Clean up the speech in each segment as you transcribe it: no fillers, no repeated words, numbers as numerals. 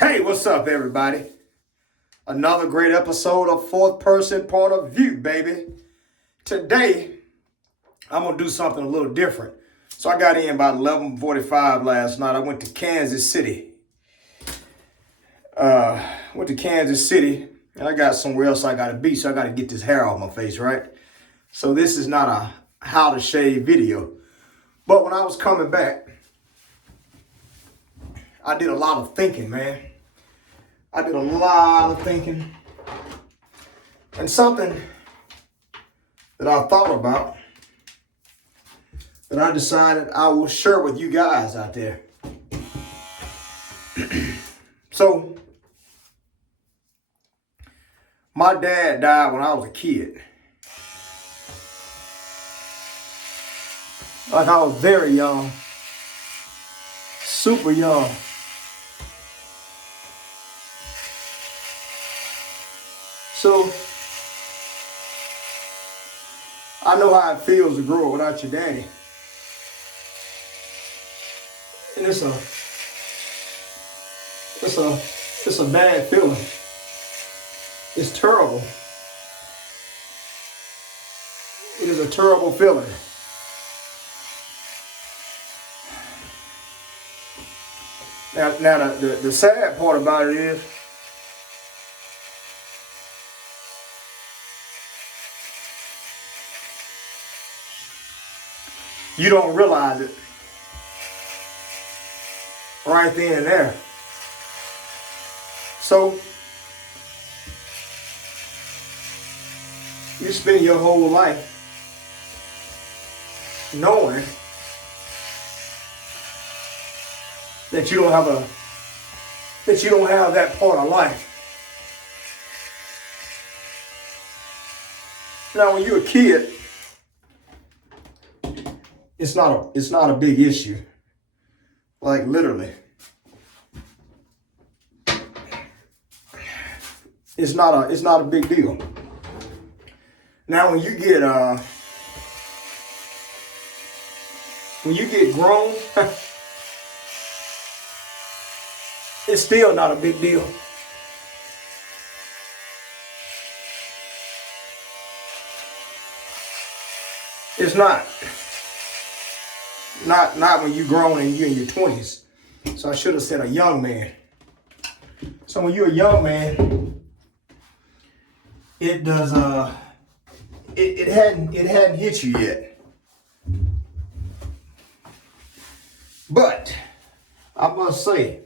Hey, what's up, everybody? Another great episode of Fourth Person Point of View, baby. Today, I'm going to do something a little different. So I got in about 11:45 last night. I went to Kansas City. And I got somewhere else I got to be, so I got to get this hair off my face, right? So this is not a how to shave video. But when I was coming back, I did a lot of thinking, man. I did a lot of thinking. And something that I thought about that I decided I will share with you guys out there. So, my dad died when I was a kid. Like I was very young, super young. So, I know how it feels to grow up without your daddy. And it's a bad feeling. It's terrible. It is a terrible feeling. Now the sad part about it is, you don't realize it right then and there. So, you spend your whole life knowing that you don't have that part of life. Now, when you're a kid, it's not a big issue. Like literally. It's not a big deal. Now when you get grown, it's still not a big deal. It's not. Not when you're grown and you're in your 20s. So I should have said a young man. So when you're a young man, it does it hadn't hit you yet. But I must say,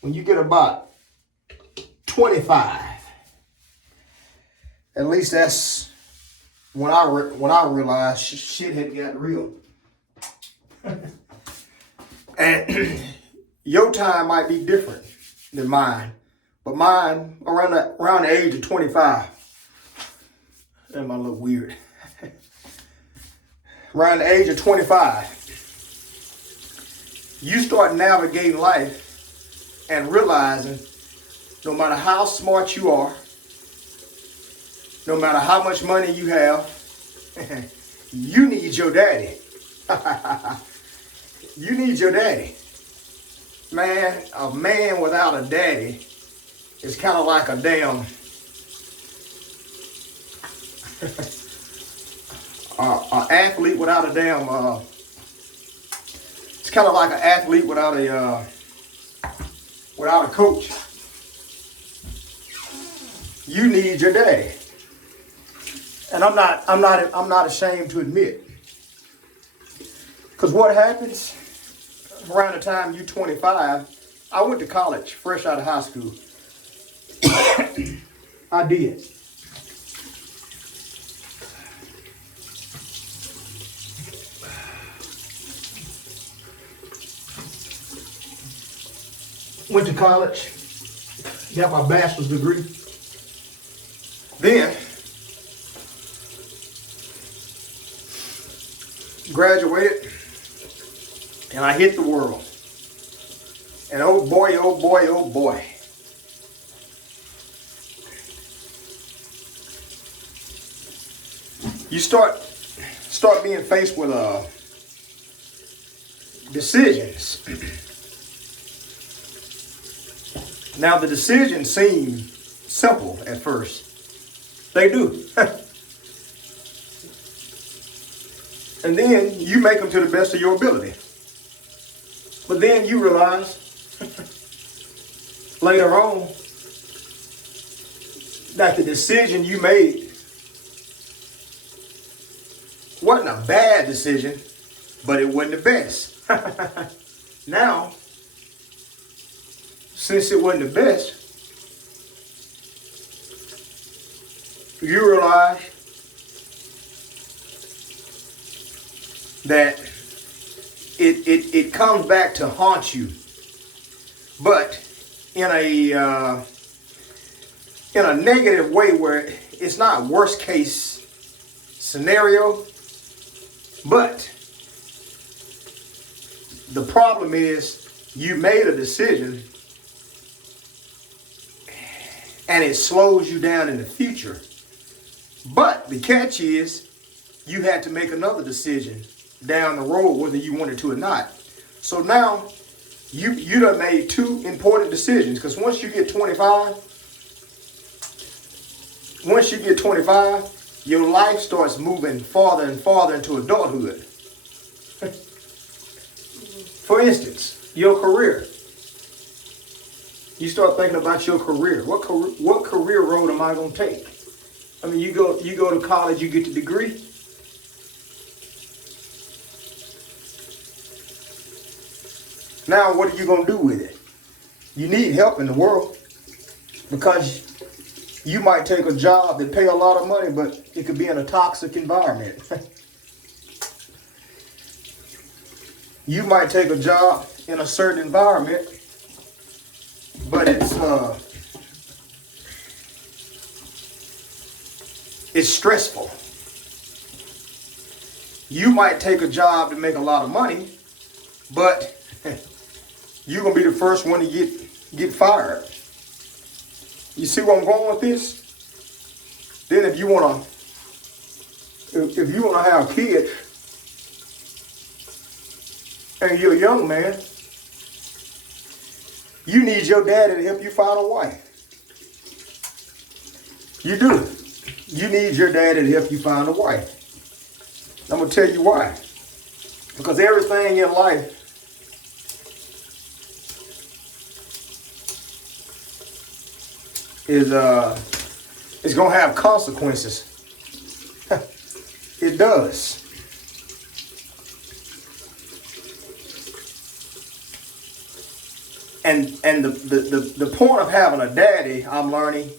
when you get about 25, at least that's when I realized shit had got real. And your time might be different than mine, but mine around the age of 25. That might look weird. Around the age of 25, you start navigating life and realizing no matter how smart you are, no matter how much money you have, you need your daddy. You need your daddy. Man, a man without a daddy is kind of like a damn an athlete without a damn it's kind of like an athlete without a coach. You need your daddy. And I'm not ashamed to admit. Because what happens around the time you're 25, I went to college fresh out of high school. I did. Went to college, got my bachelor's degree. Then graduated. And I hit the world. And oh boy, oh boy, oh boy. You start being faced with decisions. Now, the decisions seem simple at first. They do. And then you make them to the best of your ability. But then you realize later on that the decision you made wasn't a bad decision, but it wasn't the best. Now, since it wasn't the best, you realize that it comes back to haunt you, but in a negative way, where it's not worst case scenario, but the problem is you made a decision and it slows you down in the future. But the catch is you had to make another decision down the road, whether you wanted to or not. So now you done made two important decisions, because once you get 25, your life starts moving farther and farther into adulthood. For instance, your career. You start thinking about your career. What career road am I going to take? I mean, you go to college, you get the degree. Now, what are you going to do with it? You need help in the world, because you might take a job that pay a lot of money, but it could be in a toxic environment. You might take a job in a certain environment, but it's stressful. You might take a job to make a lot of money, but you're going to be the first one to get fired. You see where I'm going with this? Then if you want to have kids and you're a young man, you need your daddy to help you find a wife. You do. You need your daddy to help you find a wife. I'm going to tell you why. Because everything in life is going to have consequences. It does. And the point of having a daddy, I'm learning,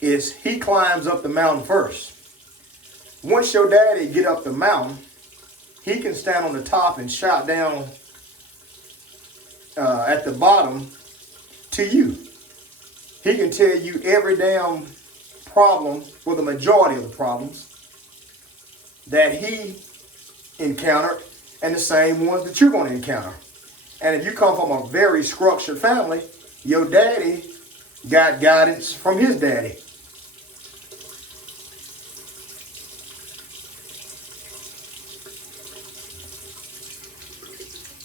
is he climbs up the mountain first. Once your daddy get up the mountain, he can stand on the top and shout down at the bottom to you. He can tell you every damn problem, or the majority of the problems that he encountered, and the same ones that you're going to encounter. And if you come from a very structured family, your daddy got guidance from his daddy.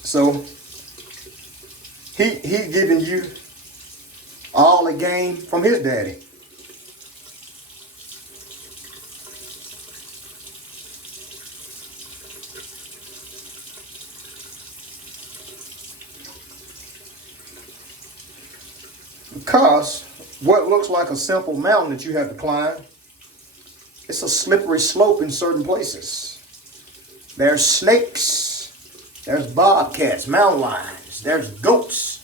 So he's giving you all the game from his daddy. Because what looks like a simple mountain that you have to climb, it's a slippery slope in certain places. There's snakes, there's bobcats, mountain lions, there's goats,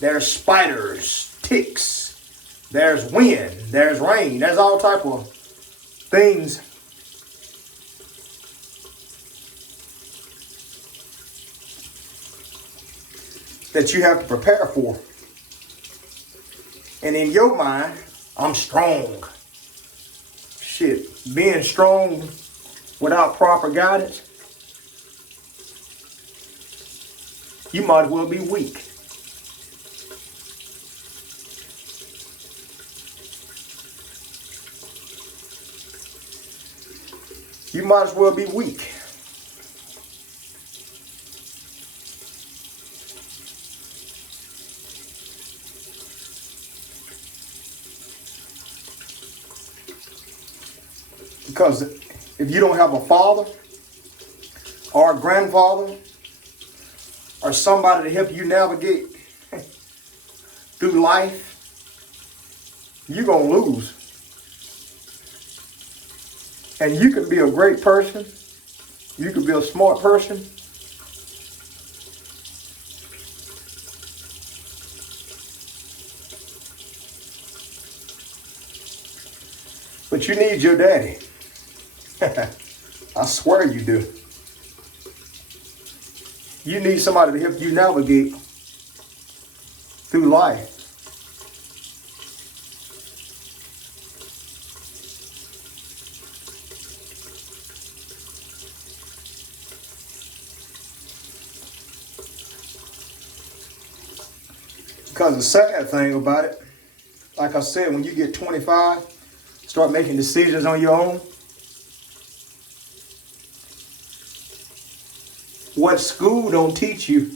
there's spiders, ticks, there's wind, there's rain, there's all type of things that you have to prepare for. And in your mind, I'm strong. Shit, being strong without proper guidance, you might as well be weak. You might as well be weak. Because if you don't have a father or a grandfather or somebody to help you navigate through life, you're going to lose. And you can be a great person. You can be a smart person. But you need your daddy. I swear you do. You need somebody to help you navigate through life. Because the sad thing about it, like I said, when you get 25, start making decisions on your own, what school don't teach you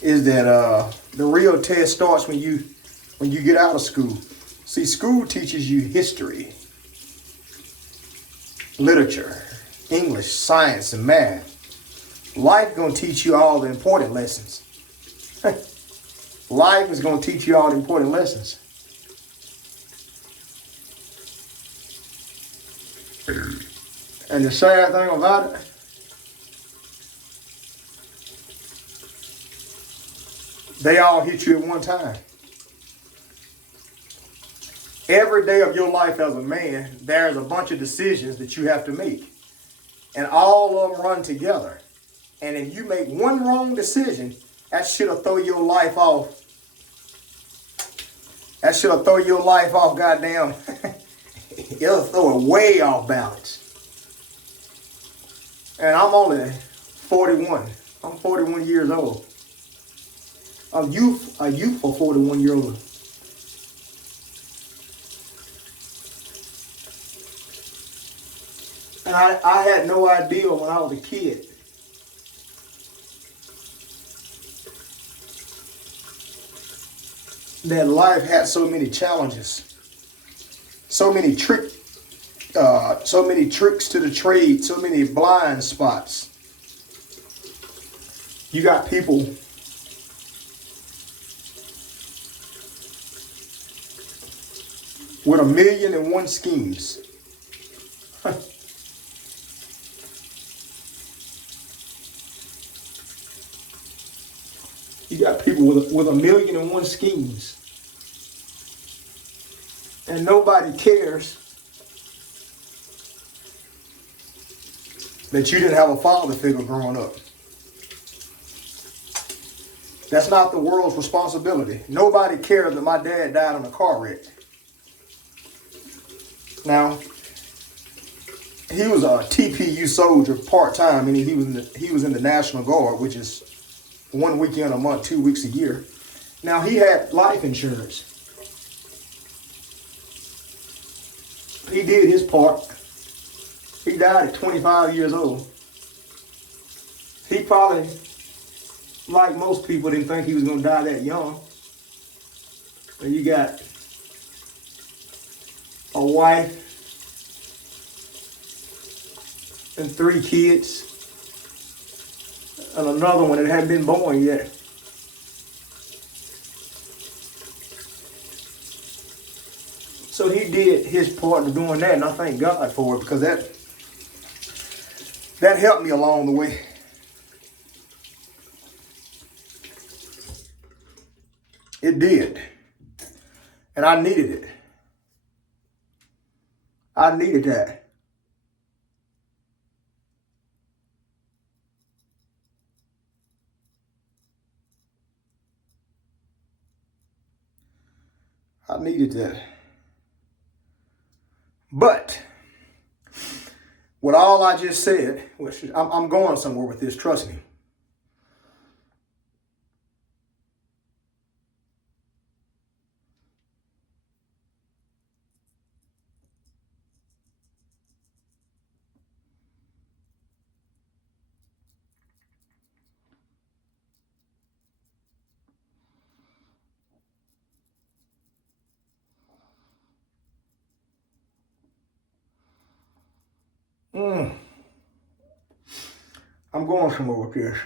is that the real test starts when you get out of school. See, school teaches you history, literature, English, science, and math. Life gonna teach you all the important lessons. Life is gonna teach you all the important lessons. And the sad thing about it, they all hit you at one time. Every day of your life as a man, there's a bunch of decisions that you have to make. And all of them run together. And if you make one wrong decision, that should have throw your life off. That should have throw your life off, goddamn. It'll throw it way off balance. And I'm only 41. I'm 41 years old. A youthful 41-year-old. And I had no idea when I was a kid that life had so many challenges, so many tricks to the trade, so many blind spots. You got people with 1,000,001 schemes. You got people with 1,000,001 schemes. And nobody cares that you didn't have a father figure growing up. That's not the world's responsibility. Nobody cares that my dad died in a car wreck. Now, he was a TPU soldier part-time, meaning he was in the National Guard, which is 1 weekend a month, 2 weeks a year. Now, he had life insurance. He did his part. He died at 25 years old. He probably, like most people, didn't think he was going to die that young. And you got a wife and 3 kids and another one that hadn't been born yet. So he did his part in doing that, and I thank God for it, because that helped me along the way. It did. And I needed it. I needed that. I needed that. But with all I just said, which I'm going somewhere with this, trust me. I'm going somewhere with this.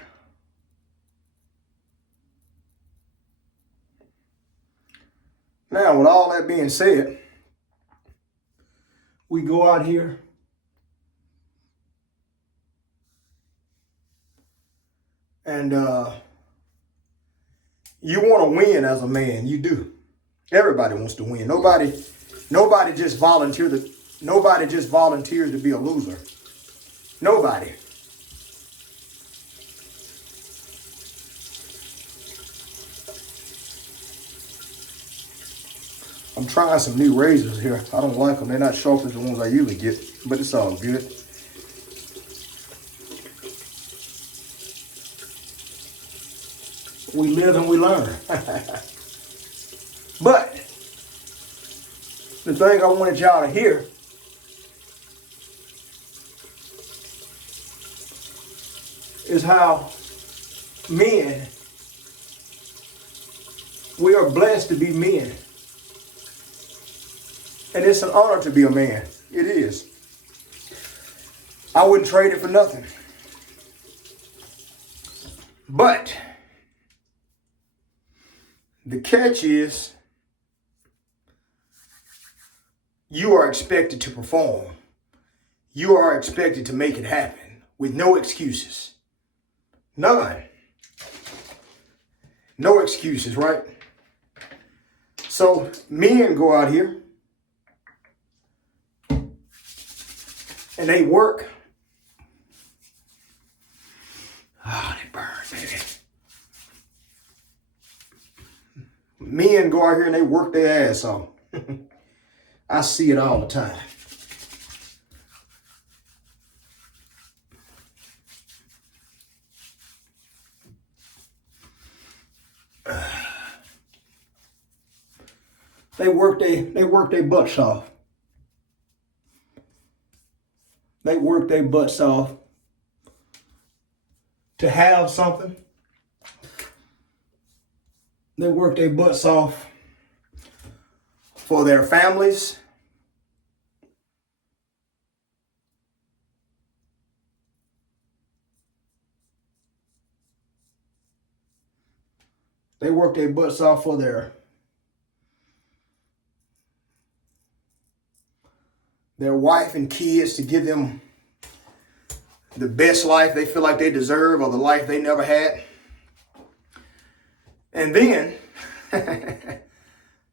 Now, with all that being said, we go out here and you want to win as a man. You do. Everybody wants to win. Nobody just volunteers to be a loser. Nobody. I'm trying some new razors here. I don't like them. They're not sharp as the ones I usually get, but it's all good. We live and we learn. But the thing I wanted y'all to hear is how men, we are blessed to be men. And it's an honor to be a man. It is. I wouldn't trade it for nothing. But the catch is you are expected to perform. You are expected to make it happen with no excuses. None. No excuses, right? So men go out here and they work. Oh, they burn, baby. Men go out here and they work their ass off. I see it all the time. They work their butts off. They work their butts off to have something. They work their butts off for their families. They work their butts off for their wife and kids, to give them the best life they feel like they deserve, or the life they never had. And then,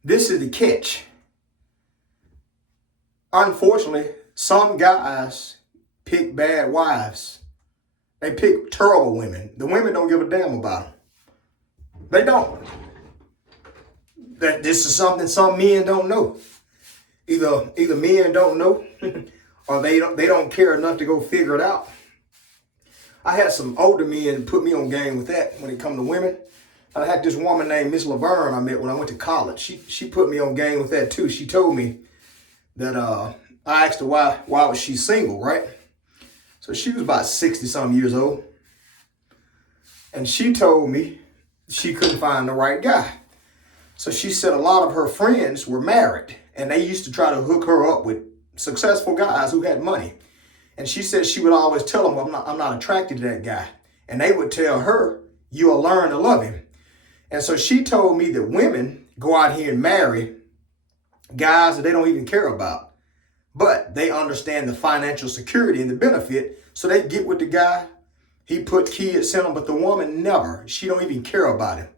this is the catch. Unfortunately, some guys pick bad wives. They pick terrible women. The women don't give a damn about them. They don't. That this is something some men don't know. Either men don't know, or they don't care enough to go figure it out. I had some older men put me on game with that when it come to women. I had this woman named Miss Laverne I met when I went to college. She put me on game with that too. She told me that I asked her why was she single, right? So she was about 60-some years old. And she told me she couldn't find the right guy. So she said a lot of her friends were married, and they used to try to hook her up with successful guys who had money. And she said she would always tell them, I'm not attracted to that guy. And they would tell her, you'll learn to love him. And so she told me that women go out here and marry guys that they don't even care about. But they understand the financial security and the benefit. So they get with the guy. He put kids in him, but the woman never. She don't even care about him.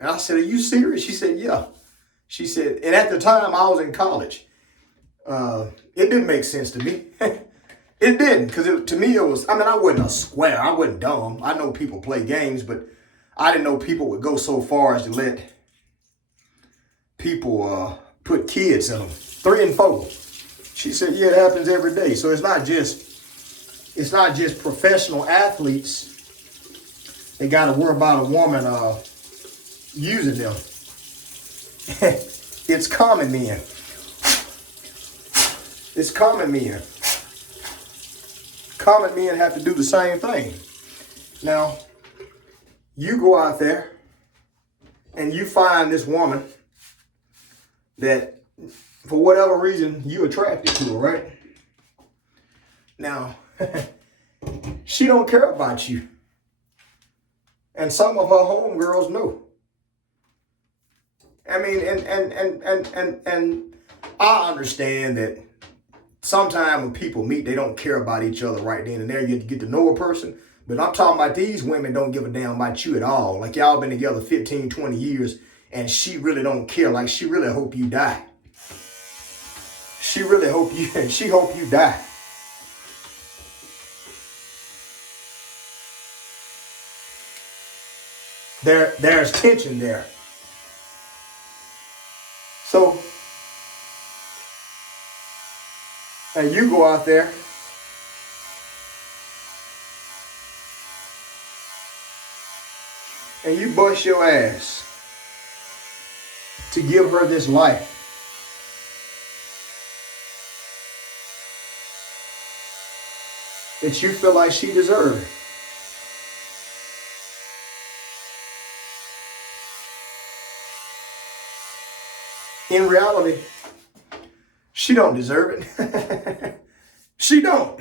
And I said, are you serious? She said, yeah. She said, and at the time I was in college. It didn't make sense to me. It didn't, because to me it was, I wasn't a square. I wasn't dumb. I know people play games, but I didn't know people would go so far as to let people put kids in them, 3 and 4. She said, yeah, it happens every day. So it's not just professional athletes. They got to worry about a woman using them. It's common men. It's common men. Common men have to do the same thing. Now, you go out there and you find this woman that, for whatever reason, you attracted to her, right? Now, she don't care about you. And some of her homegirls know. I mean, and I understand that sometimes when people meet, they don't care about each other right then and there. You get to know a person. But I'm talking about these women don't give a damn about you at all. Like y'all been together 15, 20 years and she really don't care. Like she really hope you die. She really hope you die. There's tension there. So, and you go out there and you bust your ass to give her this life. That you feel like she deserved. In reality, she don't deserve it. She don't.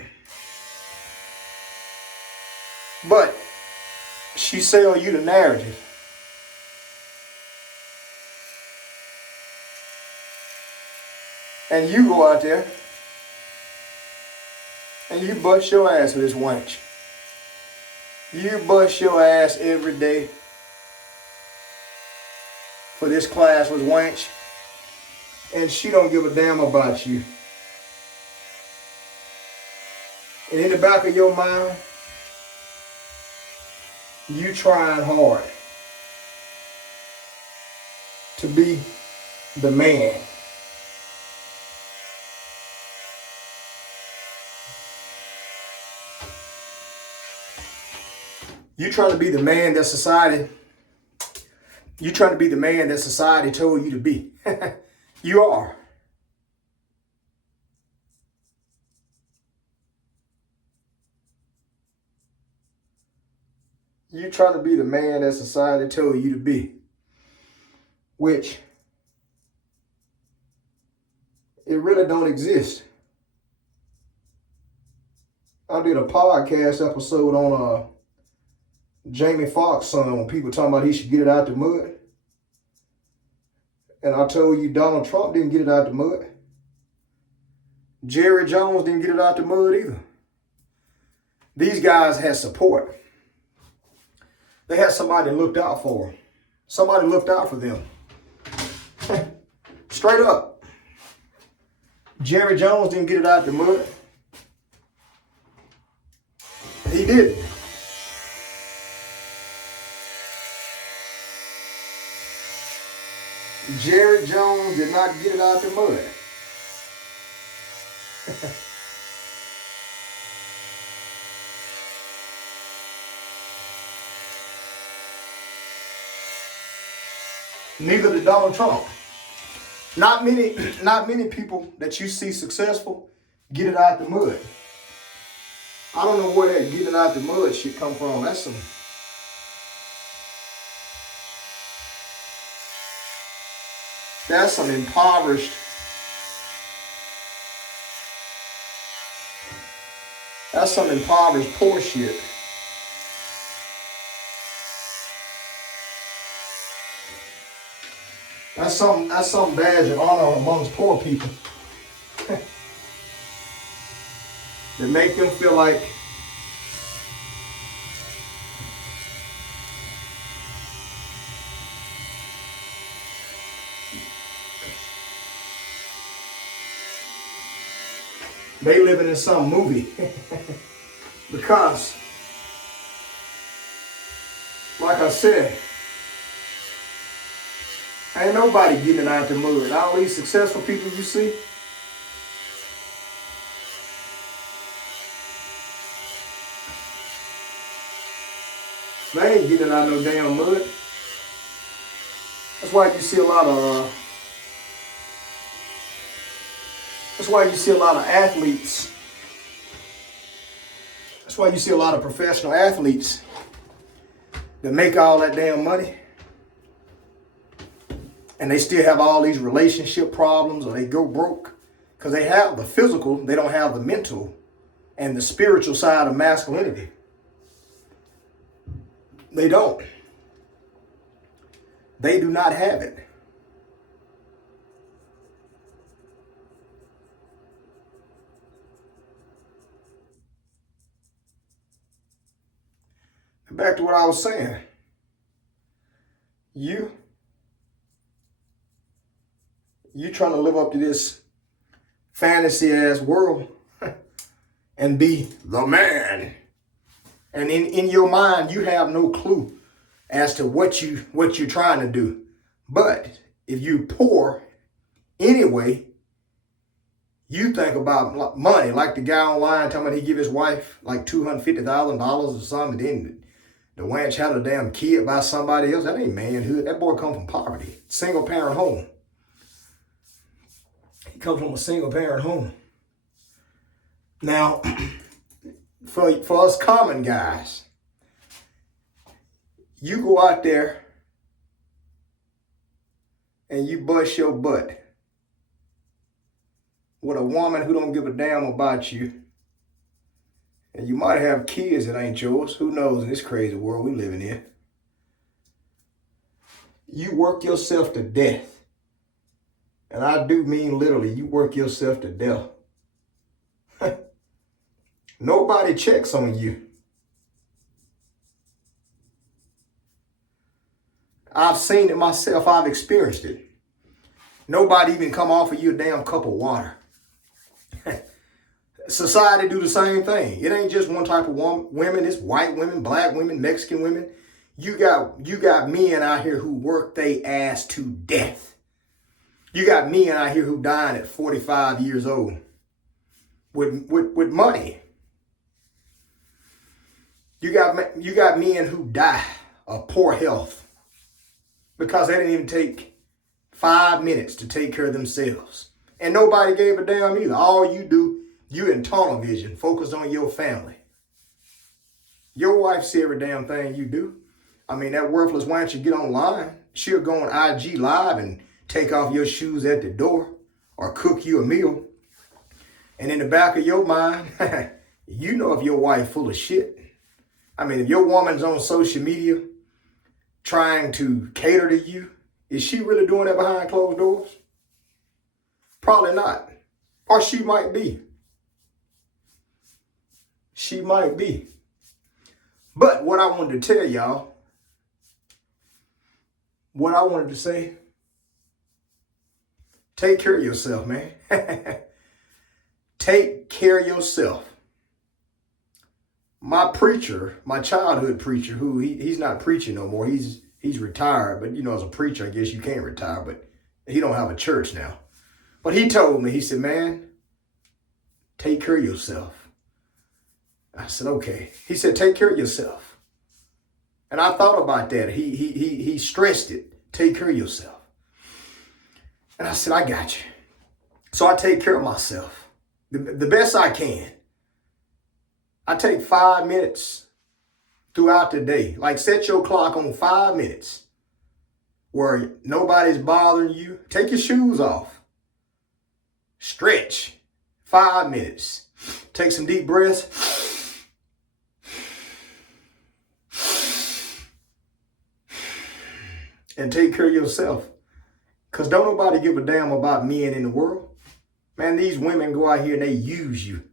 But she sell you the narrative. And you go out there and you bust your ass with this wench. You bust your ass every day for this classless wench. And she don't give a damn about you. And in the back of your mind, you trying hard to be the man. You trying to be the man that society told you to be. You are. You trying to be the man that society told you to be. Which it really don't exist. I did a podcast episode on Jamie Foxx's son when people talking about he should get it out the mud. And I told you Donald Trump didn't get it out the mud. Jerry Jones didn't get it out the mud either. These guys had support. They had somebody that looked out for them. Somebody looked out for them. Straight up. Jerry Jones didn't get it out the mud. He didn't. Jerry Jones did not get it out the mud. Neither did Donald Trump. Not many people that you see successful get it out the mud. I don't know where that get it out the mud shit come from. That's some impoverished. That's some impoverished poor shit. That's some badge of honor amongst poor people. That make them feel like they living in some movie. Because, like I said, ain't nobody getting it out the mud. All these successful people you see, they ain't getting it out no damn mud. That's why you see a lot of athletes. That's why you see a lot of professional athletes that make all that damn money. And they still have all these relationship problems, or they go broke because they have the physical, they don't have the mental and the spiritual side of masculinity. They don't. They do not have it. Back to what I was saying. You trying to live up to this fantasy ass world and be the man. And in your mind, you have no clue as to what you're trying to do. But if you poor anyway, you think about money, like the guy online telling me he give his wife like $250,000 or something. Then the wench had a damn kid by somebody else. That ain't manhood. That boy come from poverty, single parent home. He comes from a single parent home. Now, for us common guys, you go out there and you bust your butt with a woman who don't give a damn about you. And you might have kids that ain't yours. Who knows in this crazy world we living in. You work yourself to death. And I do mean literally, you work yourself to death. Nobody checks on you. I've seen it myself. I've experienced it. Nobody even come offer you a damn cup of water. Society do the same thing. It ain't just one type of women. It's white women, black women, Mexican women. You got men out here who work they ass to death. You got men out here who dying at 45 years old with money. You got men who die of poor health because they didn't even take 5 minutes to take care of themselves. And nobody gave a damn either. All you do, you in tunnel vision, focused on your family. Your wife see every damn thing you do. I mean, that worthless wench you get online, she'll go on IG Live and take off your shoes at the door or cook you a meal. And in the back of your mind, you know if your wife full of shit. I mean, if your woman's on social media trying to cater to you, is she really doing that behind closed doors? Probably not. Or she might be. She might be. But what I wanted to tell y'all, what I wanted to say, take care of yourself, man. Take care of yourself. My preacher, my childhood preacher, who he's not preaching no more. He's retired, but you know, as a preacher, I guess you can't retire, but he don't have a church now. But he told me, he said, man, take care of yourself. I said, okay. He said, take care of yourself. And I thought about that. He stressed it. Take care of yourself. And I said, I got you. So I take care of myself the best I can. I take 5 minutes throughout the day. Like set your clock on 5 minutes where nobody's bothering you. Take your shoes off. Stretch. 5 minutes. Take some deep breaths. And take care of yourself. Because don't nobody give a damn about men in the world. Man, these women go out here and they use you.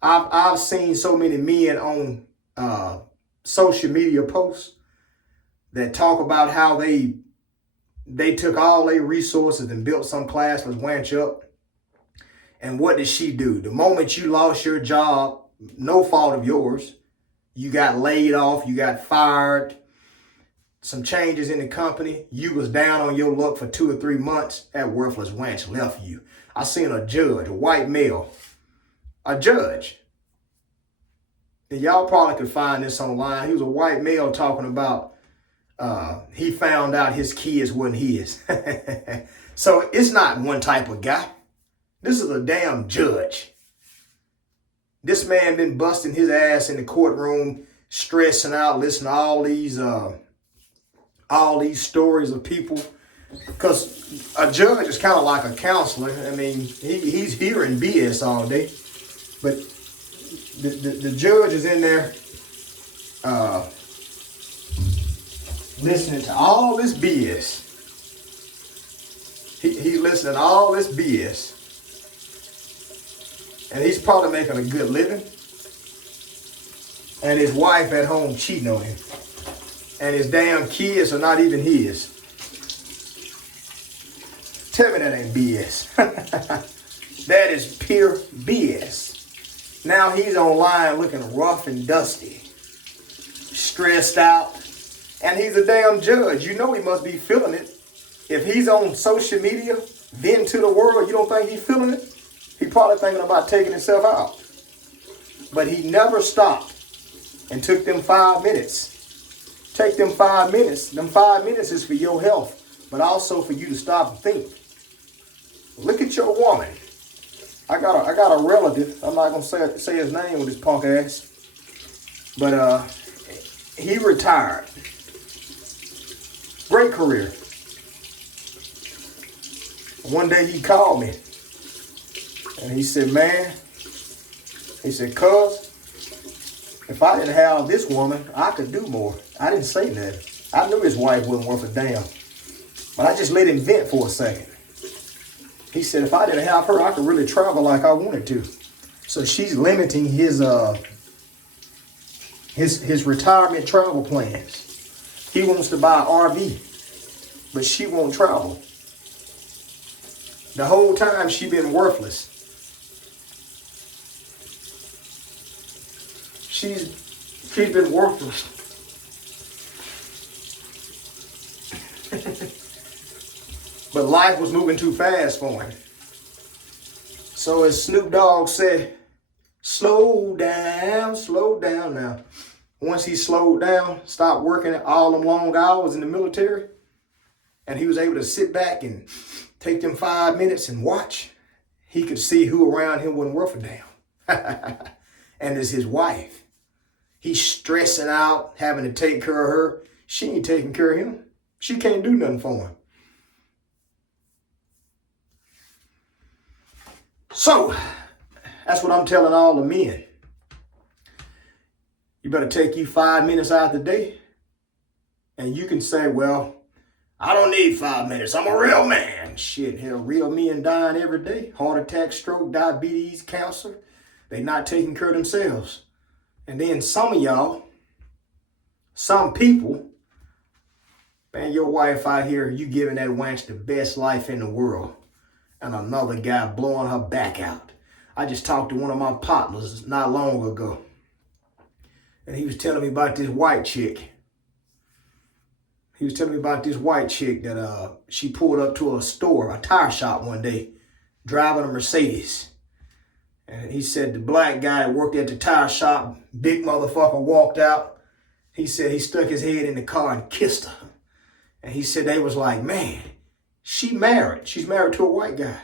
I've seen so many men on social media posts that talk about how they took all their resources and built some classless wench up. And what did she do? The moment you lost your job, no fault of yours, you got laid off, you got fired, some changes in the company, you was down on your luck for 2 or 3 months, that worthless wench left you. I seen a judge, a white male, a judge. And y'all probably could find this online. He was a white male talking about he found out his kids wasn't his. So it's not one type of guy. This is a damn judge. This man been busting his ass in the courtroom, stressing out, listening to all these stories of people. Because a judge is kind of like a counselor. I mean, he's hearing BS all day. But the judge is in there listening to all this BS. He's listening to all this BS. And he's probably making a good living. And his wife at home cheating on him. And his damn kids are not even his. Tell me that ain't BS. That is pure BS. Now he's online looking rough and dusty. Stressed out. And he's a damn judge. You know he must be feeling it. If he's on social media, then to the world, you don't think he's feeling it? He probably thinking about taking himself out. But he never stopped and took them 5 minutes. Take them 5 minutes. Them 5 minutes is for your health, but also for you to stop and think. Look at your woman. I got a relative. I'm not gonna say his name with his punk ass, but he retired. Great career. One day he called me and he said, man, he said, cuz, if I didn't have this woman, I could do more. I didn't say nothing. I knew his wife wasn't worth a damn, but I just let him vent for a second. He said, if I didn't have her, I could really travel like I wanted to. So she's limiting his retirement travel plans. He wants to buy an RV, but she won't travel. The whole time she been worthless. She's been worthless. But life was moving too fast for him. So as Snoop Dogg said, slow down now. Once he slowed down, stopped working all them long hours in the military, and he was able to sit back and take them 5 minutes and watch, he could see who around him wasn't worth a damn. And it's his wife. He's stressing out, having to take care of her. She ain't taking care of him. She can't do nothing for him. So, that's what I'm telling all the men. You better take you 5 minutes out of the day, and you can say, well, I don't need 5 minutes. I'm a real man. Shit, hell, real men dying every day. Heart attack, stroke, diabetes, cancer. They not taking care of themselves. And then some of y'all, some people, man, your wife out here, you giving that wench the best life in the world. And another guy blowing her back out. I just talked to one of my partners not long ago. And he was telling me about this white chick. He was telling me about this white chick that she pulled up to a store, a tire shop one day, driving a Mercedes. And he said the black guy that worked at the tire shop, big motherfucker, walked out. He said he stuck his head in the car and kissed her. And he said they was like, man, she married. She's married to a white guy.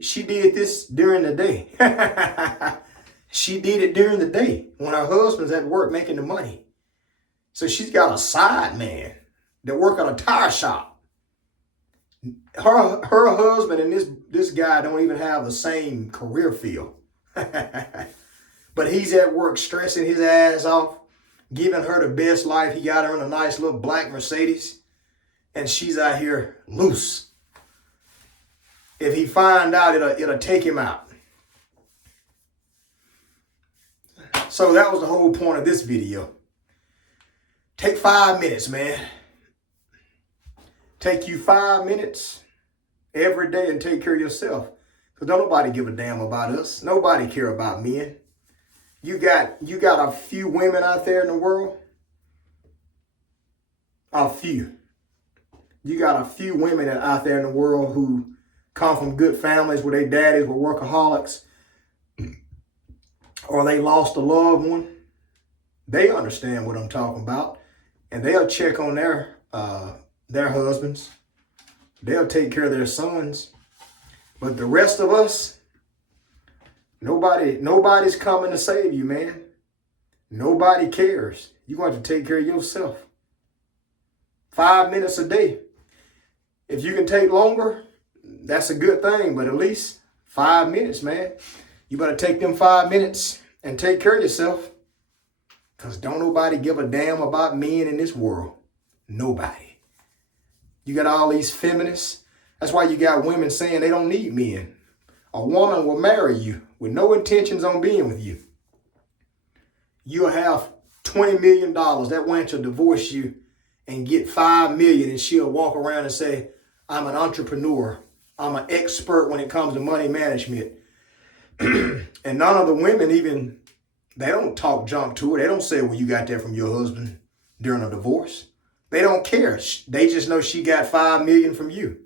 She did this during the day. She did it during the day when her husband's at work making the money. So she's got a side man that work at a tire shop. Her husband and this guy don't even have the same career field. But he's at work stressing his ass off, giving her the best life. He got her in a nice little black Mercedes. And she's out here loose. If he find out, it'll take him out. So that was the whole point of this video. Take 5 minutes, man. Take you 5 minutes every day and take care of yourself. Because don't nobody give a damn about us. Nobody care about men. You got a few women out there in the world. A few. You got a few women out there in the world who come from good families where their daddies were workaholics, or they lost a loved one. They understand what I'm talking about, and they'll check on their husbands. They'll take care of their sons. But the rest of us, nobody's coming to save you, man. Nobody cares. You're going to have to take care of yourself. 5 minutes a day. If you can take longer, that's a good thing, but at least 5 minutes, man. You better take them 5 minutes and take care of yourself. Because don't nobody give a damn about men in this world. Nobody. You got all these feminists. That's why you got women saying they don't need men. A woman will marry you with no intentions on being with you. You'll have $20 million. That wench will divorce you and get $5 million, and she'll walk around and say, I'm an entrepreneur. I'm an expert when it comes to money management. And none of the women even, they don't talk junk to her. They don't say, well, you got that from your husband during a divorce. They don't care. They just know she got $5 million from you.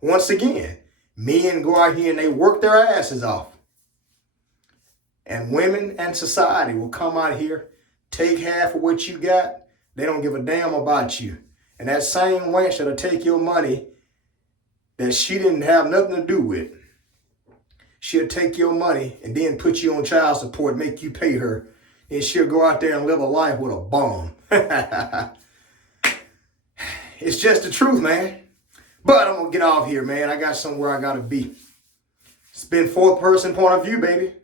Once again, men go out here and they work their asses off. And women and society will come out here, take half of what you got. They don't give a damn about you. And that same wench that'll take your money that she didn't have nothing to do with, she'll take your money and then put you on child support, make you pay her. And she'll go out there and live a life with a bum. It's just the truth, man. But I'm going to get off here, man. I got somewhere I got to be. It's been fourth person point of view, baby.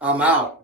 I'm out.